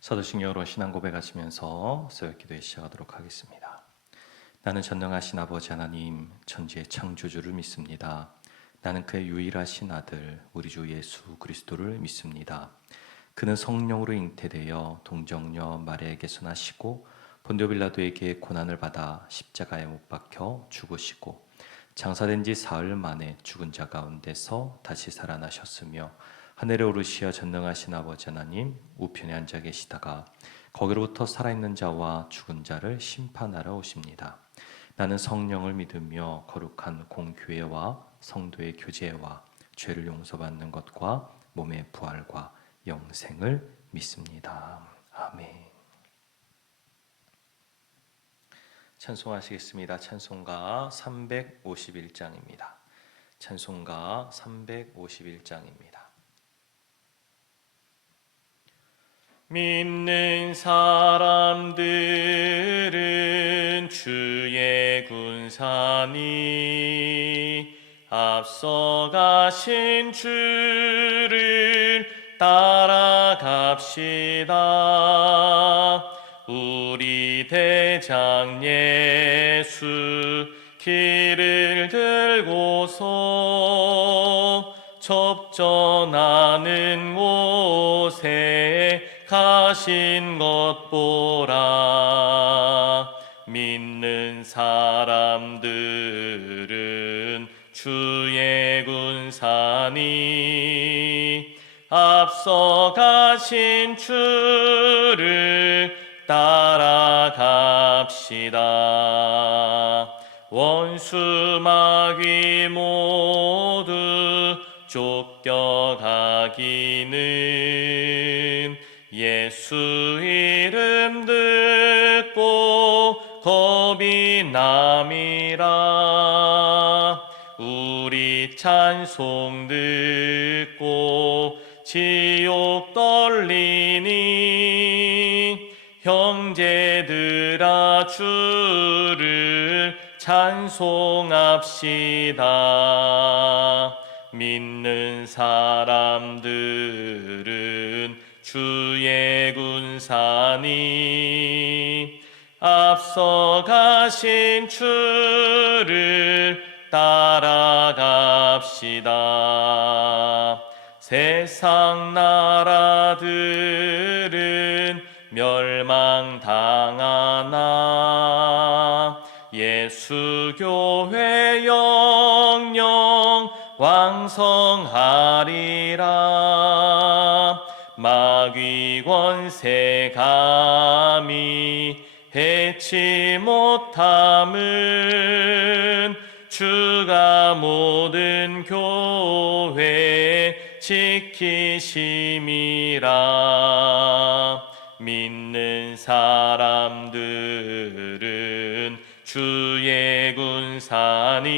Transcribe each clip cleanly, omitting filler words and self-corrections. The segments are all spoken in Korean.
사도신경으로 신앙 고백하시면서 새벽 기도에 시작하도록 하겠습니다. 나는 전능하신 아버지 하나님, 천지의 창조주를 믿습니다. 나는 그의 유일하신 아들, 우리 주 예수 그리스도를 믿습니다. 그는 성령으로 잉태되어 동정녀 마리아에게서 나시고 본디오 빌라도에게 고난을 받아 십자가에 못 박혀 죽으시고 장사된 지 사흘 만에 죽은 자 가운데서 다시 살아나셨으며 하늘에 오르시어 전능하신 아버지 하나님 우편에 앉아 계시다가 거기로부터 살아있는 자와 죽은 자를 심판하러 오십니다. 나는 성령을 믿으며 거룩한 공교회와 성도의 교제와 죄를 용서받는 것과 몸의 부활과 영생을 믿습니다. 아멘. 찬송하시겠습니다. 찬송가 351장입니다. 찬송가 351장입니다. 믿는 사람들은 주의 군사니 앞서가신 주를 따라갑시다. 우리 대장 예수 길을 들고서 접전하는 곳에 가신 것 보라. 믿는 사람들은 주의 군사니 앞서 가신 주를 따라갑시다. 원수 마귀 모두 쫓겨가기는 예수 이름 듣고 겁이 남이라. 우리 찬송 듣고 지옥 떨리니 형제들아 주를 찬송합시다. 믿는 사람들은 주의 군사니 앞서 가신 주를 따라갑시다. 세상 나라들은 멸망당하나 예수 교회 영영 왕성하리라. 마귀 권세 감히 해치 못함은 주가 모든 교회 지키심이라. 믿는 사람들은 주의 군사니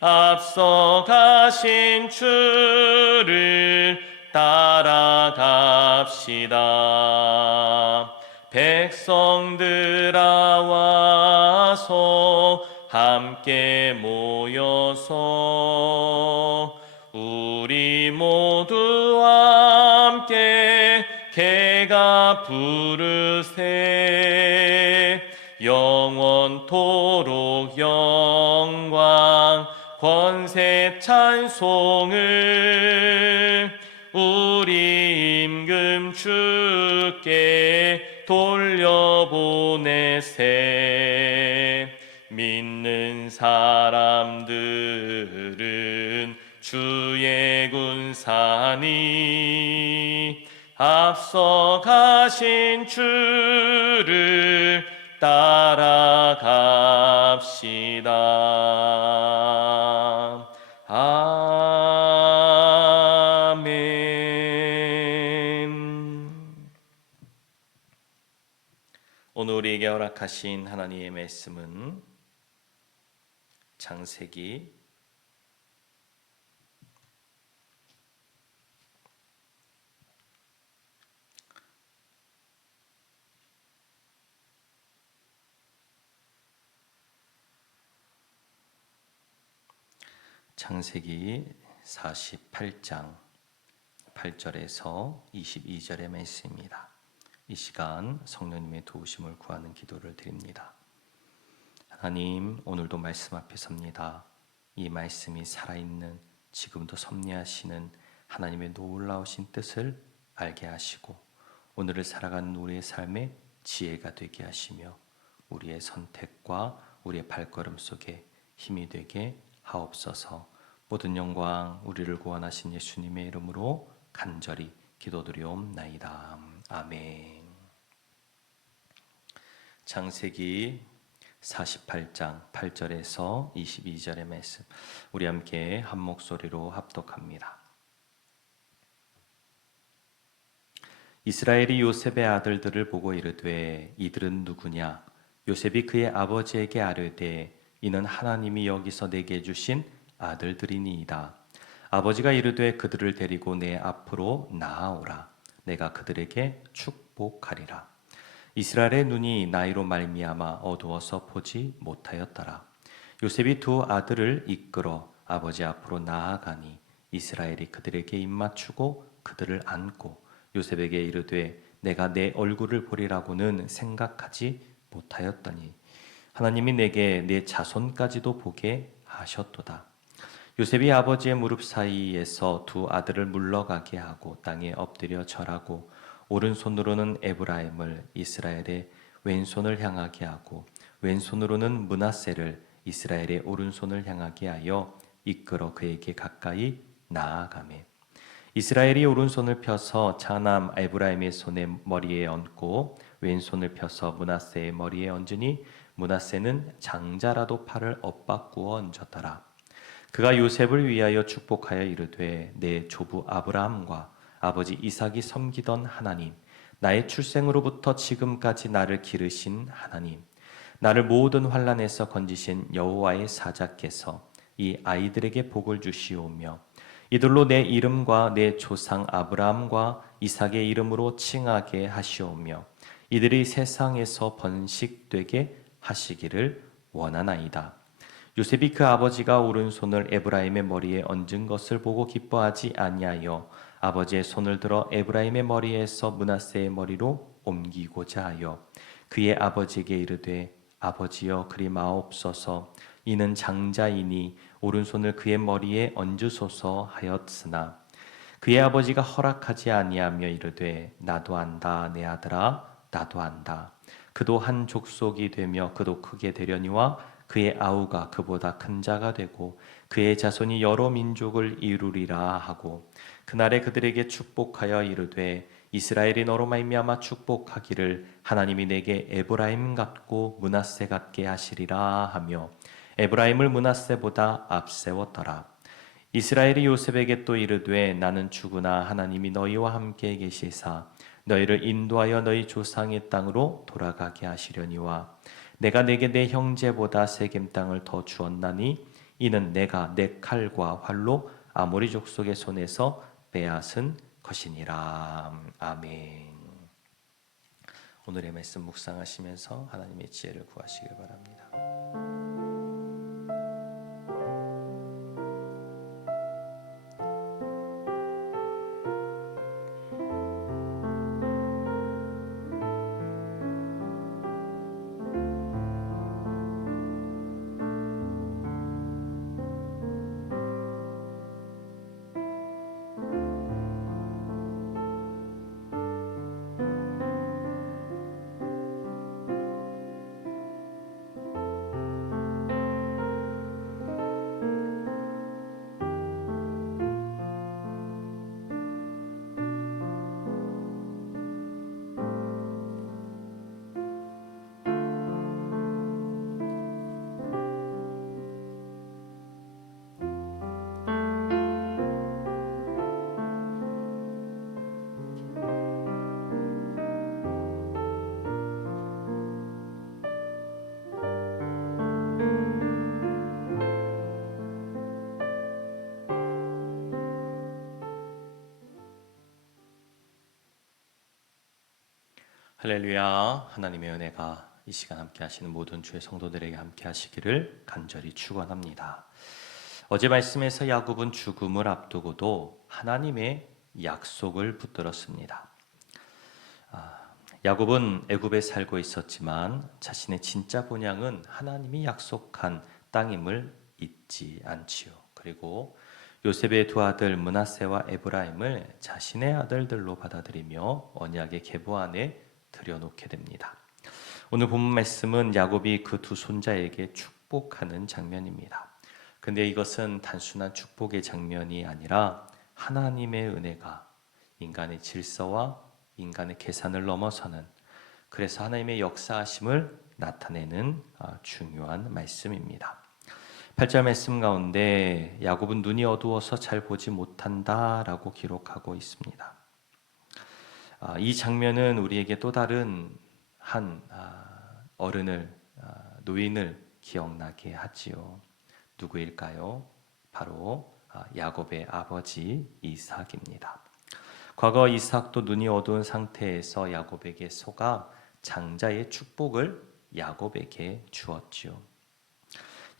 앞서 가신 주를 따라갑시다. 백성들아 와서 함께 모여서 우리 모두 함께 개가 부르세. 영원토록 영광 권세 찬송을 우리 임금 주께 돌려보내세. 믿는 사람들은 주의 군사니 앞서 가신 주를 따라갑시다. 아멘. 오늘 우리에게 허락하신 하나님의 말씀은 창세기 48장 8절에서 22절의 말씀입니다. 이 시간 성령님의 도우심을 구하는 기도를 드립니다. 하나님, 오늘도 말씀 앞에 섭니다. 이 말씀이 살아있는, 지금도 섭리하시는 하나님의 놀라우신 뜻을 알게 하시고 오늘을 살아가는 우리의 삶에 지혜가 되게 하시며 우리의 선택과 우리의 발걸음 속에 힘이 되게 하옵소서. 모든 영광 우리를 구원하신 예수님의 이름으로 간절히 기도드리옵나이다. 아멘. 창세기 48장 8절에서 22절의 말씀, 우리 함께 한 목소리로 합독합니다. 이스라엘이 요셉의 아들들을 보고 이르되 이들은 누구냐? 요셉이 그의 아버지에게 아뢰되 이는 하나님이 여기서 내게 주신 아들들이니이다. 아버지가 이르되 그들을 데리고 내 앞으로 나아오라. 내가 그들에게 축복하리라. 이스라엘의 눈이 나이로 말미암아 어두워서 보지 못하였더라. 요셉이 두 아들을 이끌어 아버지 앞으로 나아가니 이스라엘이 그들에게 입맞추고 그들을 안고 요셉에게 이르되 내가 내 얼굴을 보리라고는 생각하지 못하였더니 하나님이 내게 내 자손까지도 보게 하셨도다. 요셉이 아버지의 무릎 사이에서 두 아들을 물러가게 하고 땅에 엎드려 절하고 오른손으로는 에브라임을 이스라엘의 왼손을 향하게 하고 왼손으로는 므낫세를 이스라엘의 오른손을 향하게 하여 이끌어 그에게 가까이 나아가매 이스라엘이 오른손을 펴서 차남 에브라임의 손에 머리에 얹고 왼손을 펴서 므낫세의 머리에 얹으니 므낫세는 장자라도 팔을 엇바꾸어 얹었더라. 그가 요셉을 위하여 축복하여 이르되 내 조부 아브라함과 아버지 이삭이 섬기던 하나님, 나의 출생으로부터 지금까지 나를 기르신 하나님, 나를 모든 환난에서 건지신 여호와의 사자께서 이 아이들에게 복을 주시오며 이들로 내 이름과 내 조상 아브라함과 이삭의 이름으로 칭하게 하시오며 이들이 세상에서 번식되게 하시기를 원하나이다. 요셉이 그 아버지가 오른손을 에브라임의 머리에 얹은 것을 보고 기뻐하지 아니하여 아버지의 손을 들어 에브라임의 머리에서 므낫세의 머리로 옮기고자 하여 그의 아버지에게 이르되 아버지여 그리 마옵소서. 이는 장자이니 오른손을 그의 머리에 얹으소서 하였으나 그의 아버지가 허락하지 아니하며 이르되 나도 안다 내 아들아 나도 안다. 그도 한 족속이 되며 그도 크게 되려니와 그의 아우가 그보다 큰 자가 되고 그의 자손이 여러 민족을 이루리라 하고 그날에 그들에게 축복하여 이르되 이스라엘이 너로 말미암아 축복하기를 하나님이 내게 에브라임 같고 므낫세 같게 하시리라 하며 에브라임을 므낫세보다 앞세웠더라. 이스라엘이 요셉에게 또 이르되 나는 죽으나 하나님이 너희와 함께 계시사 너희를 인도하여 너희 조상의 땅으로 돌아가게 하시려니와 내가 내게 내 형제보다 세겜 땅을 더 주었나니 이는 내가 내 칼과 활로 아모리 족속의 손에서 빼앗은 것이니라. 아멘. 오늘의 말씀 묵상하시면서 하나님의 지혜를 구하시길 바랍니다. 할렐루야. 하나님의 은혜가 이 시간 함께 하시는 모든 주의 성도들에게 함께 하시기를 간절히 축원합니다. 어제 말씀에서 야곱은 죽음을 앞두고도 하나님의 약속을 붙들었습니다. 야곱은 애굽에 살고 있었지만 자신의 진짜 본향은 하나님이 약속한 땅임을 잊지 않지요. 그리고 요셉의 두 아들 므낫세와 에브라임을 자신의 아들들로 받아들이며 언약의 계보 안에 들여놓게 됩니다. 오늘 본문 말씀은 야곱이 그 두 손자에게 축복하는 장면입니다. 근데 이것은 단순한 축복의 장면이 아니라 하나님의 은혜가 인간의 질서와 인간의 계산을 넘어서는, 그래서 하나님의 역사하심을 나타내는 중요한 말씀입니다. 8절 말씀 가운데 야곱은 눈이 어두워서 잘 보지 못한다라고 기록하고 있습니다. 이 장면은 우리에게 또 다른 한 어른을, 노인을 기억나게 하지요. 누구일까요? 바로 야곱의 아버지 이삭입니다. 과거 이삭도 눈이 어두운 상태에서 야곱에게 속아 장자의 축복을 야곱에게 주었지요.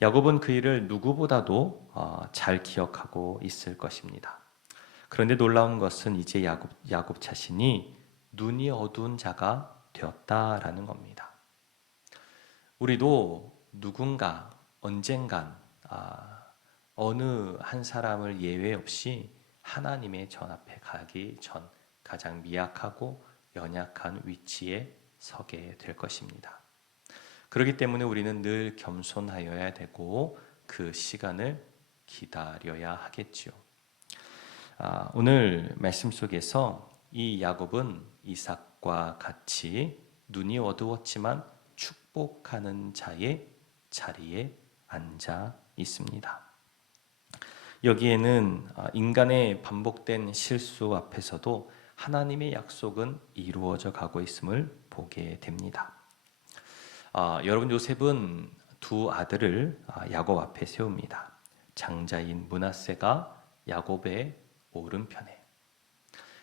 야곱은 그 일을 누구보다도 잘 기억하고 있을 것입니다. 그런데 놀라운 것은 이제 야곱 자신이 눈이 어두운 자가 되었다라는 겁니다. 우리도 누군가 언젠간 어느 한 사람을 예외 없이 하나님의 전 앞에 가기 전 가장 미약하고 연약한 위치에 서게 될 것입니다. 그렇기 때문에 우리는 늘 겸손하여야 되고 그 시간을 기다려야 하겠지요. 오늘 말씀 속에서 이 야곱은 이삭과 같이 눈이 어두웠지만 축복하는 자의 자리에 앉아 있습니다. 여기에는 인간의 반복된 실수 앞에서도 하나님의 약속은 이루어져 가고 있음을 보게 됩니다. 여러분, 요셉은 두 아들을 야곱 앞에 세웁니다. 장자인 므낫세가 야곱의 오른편에,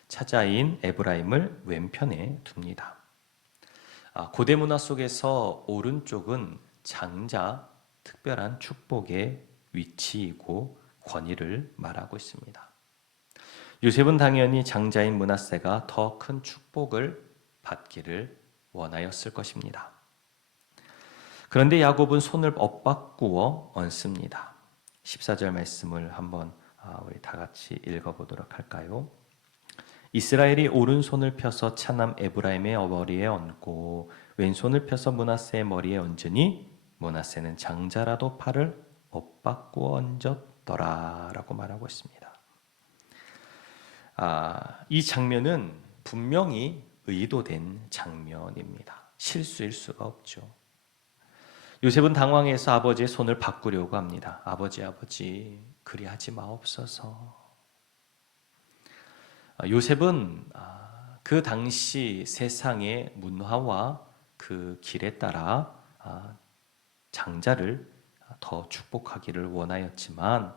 차자인 에브라임을 왼편에 둡니다. 고대 문화 속에서 오른쪽은 장자, 특별한 축복의 위치이고 권위를 말하고 있습니다. 요셉은 당연히 장자인 므낫세가 더 큰 축복을 받기를 원하였을 것입니다. 그런데 야곱은 손을 엇바꾸어 얹습니다. 14절 말씀을 한번 우리 다 같이 읽어보도록 할까요? 이스라엘이 오른손을 펴서 차남 에브라임의 머리에 얹고 왼손을 펴서 므낫세의 머리에 얹으니 므낫세는 장자라도 팔을 엇바꾸어 얹었더라 라고 말하고 있습니다. 이 장면은 분명히 의도된 장면입니다. 실수일 수가 없죠. 요셉은 당황해서 아버지의 손을 바꾸려고 합니다. 아버지, 그리하지 마옵소서. 요셉은 그 당시 세상의 문화와 그 길에 따라 장자를 더 축복하기를 원하였지만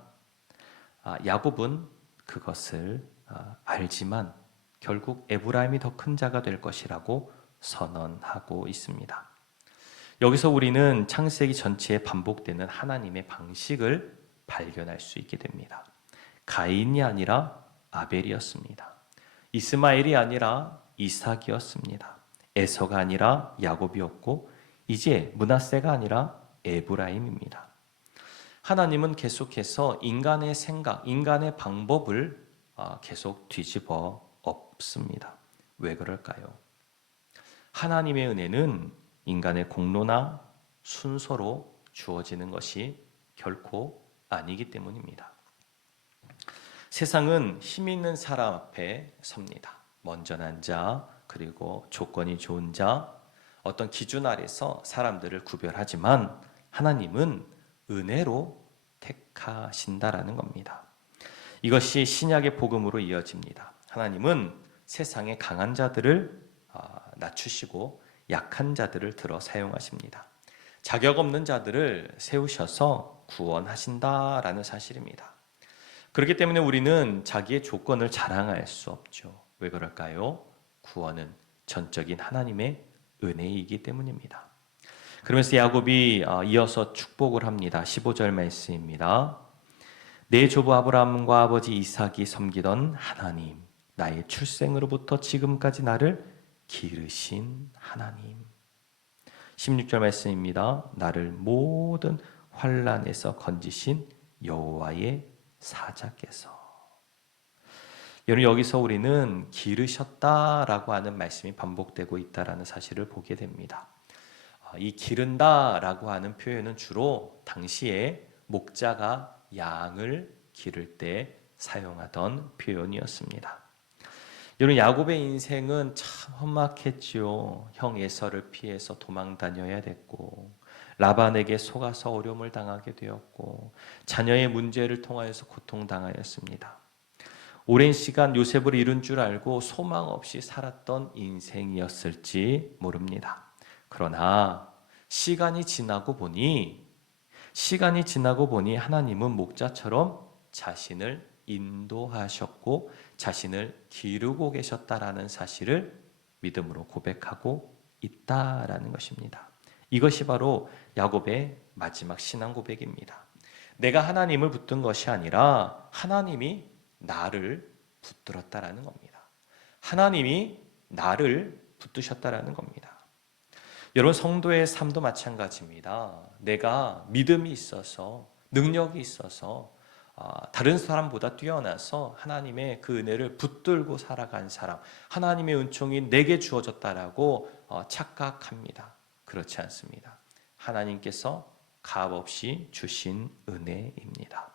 야곱은 그것을 알지만 결국 에브라임이 더 큰 자가 될 것이라고 선언하고 있습니다. 여기서 우리는 창세기 전체에 반복되는 하나님의 방식을 발견할 수 있게 됩니다. 가인이 아니라 아벨이었습니다. 이스마엘이 아니라 이삭이었습니다. 에서가 아니라 야곱이었고 이제 므낫세가 아니라 에브라임입니다. 하나님은 계속해서 인간의 생각, 인간의 방법을 계속 뒤집어 엎습니다. 왜 그럴까요? 하나님의 은혜는 인간의 공로나 순서로 주어지는 것이 결코 아니기 때문입니다. 세상은 힘 있는 사람 앞에 섭니다. 먼저 난 자, 그리고 조건이 좋은 자, 어떤 기준 아래서 사람들을 구별하지만 하나님은 은혜로 택하신다라는 겁니다. 이것이 신약의 복음으로 이어집니다. 하나님은 세상의 강한 자들을 낮추시고 약한 자들을 들어 사용하십니다. 자격 없는 자들을 세우셔서 구원하신다라는 사실입니다. 그렇기 때문에 우리는 자기의 조건을 자랑할 수 없죠. 왜 그럴까요? 구원은 전적인 하나님의 은혜이기 때문입니다. 그러면서 야곱이 이어서 축복을 합니다. 15절 말씀입니다. 내 조부 아브라함과 아버지 이삭이 섬기던 하나님, 나의 출생으로부터 지금까지 나를 기르신 하나님. 16절 말씀입니다. 나를 모든 환난에서 건지신 여호와의 사자께서. 여러분, 여기서 우리는 기르셨다라고 하는 말씀이 반복되고 있다라는 사실을 보게 됩니다. 이 기른다라고 하는 표현은 주로 당시에 목자가 양을 기를 때 사용하던 표현이었습니다. 여러분, 야곱의 인생은 참 험악했지요. 형 에서를 피해서 도망 다녀야 됐고, 라반에게 속아서 어려움을 당하게 되었고, 자녀의 문제를 통하여서 고통당하였습니다. 오랜 시간 요셉을 잃은 줄 알고 소망 없이 살았던 인생이었을지 모릅니다. 그러나 시간이 지나고 보니 하나님은 목자처럼 자신을 인도하셨고 자신을 기르고 계셨다라는 사실을 믿음으로 고백하고 있다라는 것입니다. 이것이 바로 야곱의 마지막 신앙 고백입니다. 내가 하나님을 붙든 것이 아니라 하나님이 나를 붙들었다라는 겁니다. 하나님이 나를 붙드셨다라는 겁니다. 여러분, 성도의 삶도 마찬가지입니다. 내가 믿음이 있어서 능력이 있어서 다른 사람보다 뛰어나서 하나님의 그 은혜를 붙들고 살아간 사람, 하나님의 은총이 내게 주어졌다라고 착각합니다. 그렇지 않습니다. 하나님께서 값없이 주신 은혜입니다.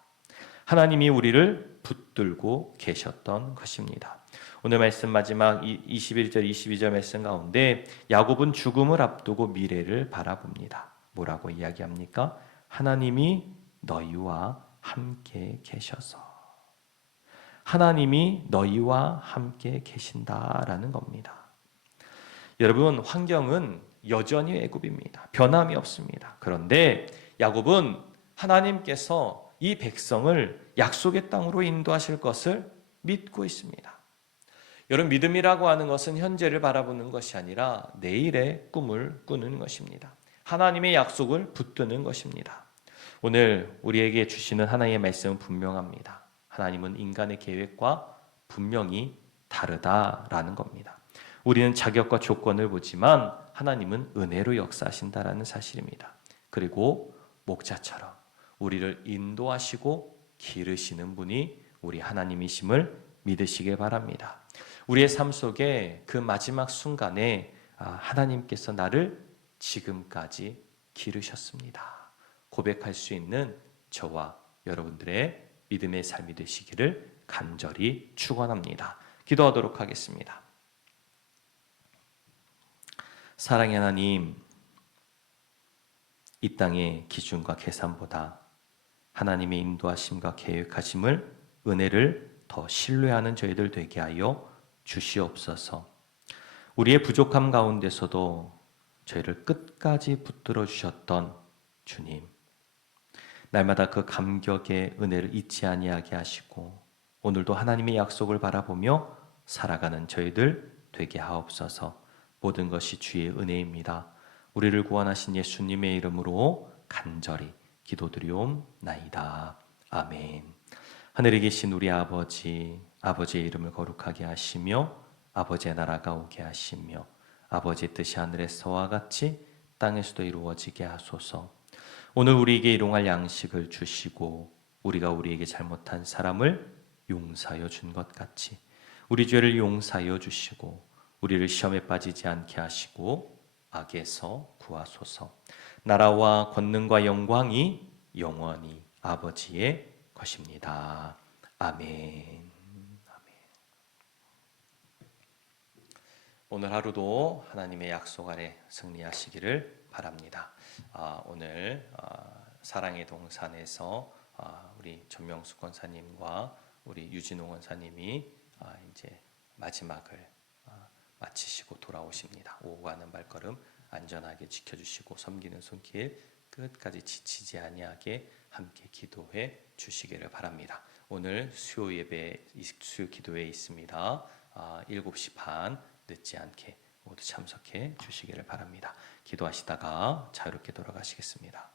하나님이 우리를 붙들고 계셨던 것입니다. 오늘 말씀 마지막 21절 22절 말씀 가운데 야곱은 죽음을 앞두고 미래를 바라봅니다. 뭐라고 이야기합니까? 하나님이 너희와 함께 계셔서. 하나님이 너희와 함께 계신다라는 겁니다. 여러분, 환경은 여전히 애굽입니다. 변함이 없습니다. 그런데 야곱은 하나님께서 이 백성을 약속의 땅으로 인도하실 것을 믿고 있습니다. 여러분, 믿음이라고 하는 것은 현재를 바라보는 것이 아니라 내일의 꿈을 꾸는 것입니다. 하나님의 약속을 붙드는 것입니다. 오늘 우리에게 주시는 하나님의 말씀은 분명합니다. 하나님은 인간의 계획과 분명히 다르다라는 겁니다. 우리는 자격과 조건을 보지만 하나님은 은혜로 역사하신다라는 사실입니다. 그리고 목자처럼 우리를 인도하시고 기르시는 분이 우리 하나님이심을 믿으시길 바랍니다. 우리의 삶 속에 그 마지막 순간에 하나님께서 나를 지금까지 기르셨습니다. 고백할 수 있는 저와 여러분들의 믿음의 삶이 되시기를 간절히 축원합니다. 기도하도록 하겠습니다. 사랑의 하나님, 이 땅의 기준과 계산보다 하나님의 인도하심과 계획하심을, 은혜를 더 신뢰하는 저희들 되게 하여 주시옵소서. 우리의 부족함 가운데서도 저희를 끝까지 붙들어 주셨던 주님, 날마다 그 감격의 은혜를 잊지 아니하게 하시고 오늘도 하나님의 약속을 바라보며 살아가는 저희들 되게 하옵소서. 모든 것이 주의 은혜입니다. 우리를 구원하신 예수님의 이름으로 간절히 기도드리옵나이다. 아멘. 하늘에 계신 우리 아버지, 아버지의 이름을 거룩하게 하시며 아버지의 나라가 오게 하시며 아버지의 뜻이 하늘에서와 같이 땅에서도 이루어지게 하소서. 오늘 우리에게 일용할 양식을 주시고 우리가 우리에게 잘못한 사람을 용서하여 준 것 같이 우리 죄를 용서하여 주시고 우리를 시험에 빠지지 않게 하시고 악에서 구하소서. 나라와 권능과 영광이 영원히 아버지의 것입니다. 아멘. 오늘 하루도 하나님의 약속 아래 승리하시기를 바랍니다. 오늘 사랑의 동산에서 우리 전명숙 권사님과 우리 유진호 권사님이 이제 마지막을 마치시고 돌아오십니다. 오고 가는 발걸음 안전하게 지켜주시고 섬기는 손길 끝까지 지치지 아니하게 함께 기도해 주시기를 바랍니다. 오늘 수요 예배, 수요 기도회 있습니다. 7시 반 늦지 않게 모두 참석해 주시기를 바랍니다. 기도하시다가 자유롭게 돌아가시겠습니다.